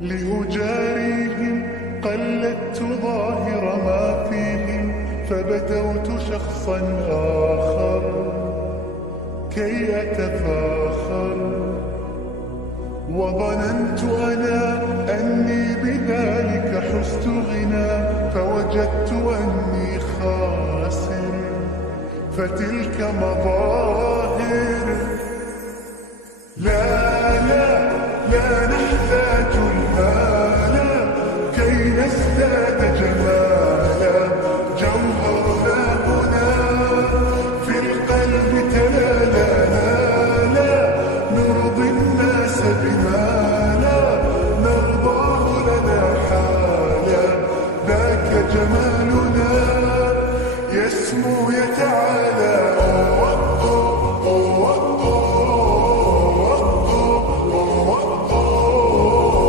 لأجاريهم قلدت ظاهر ما فيهم، فبدوت شخصا آخر كي أتفاخر، وظننت أنا أني بذلك حزت غنى، فوجدت أني خاسر. فتلك مظاهر لا لا لا نحتاج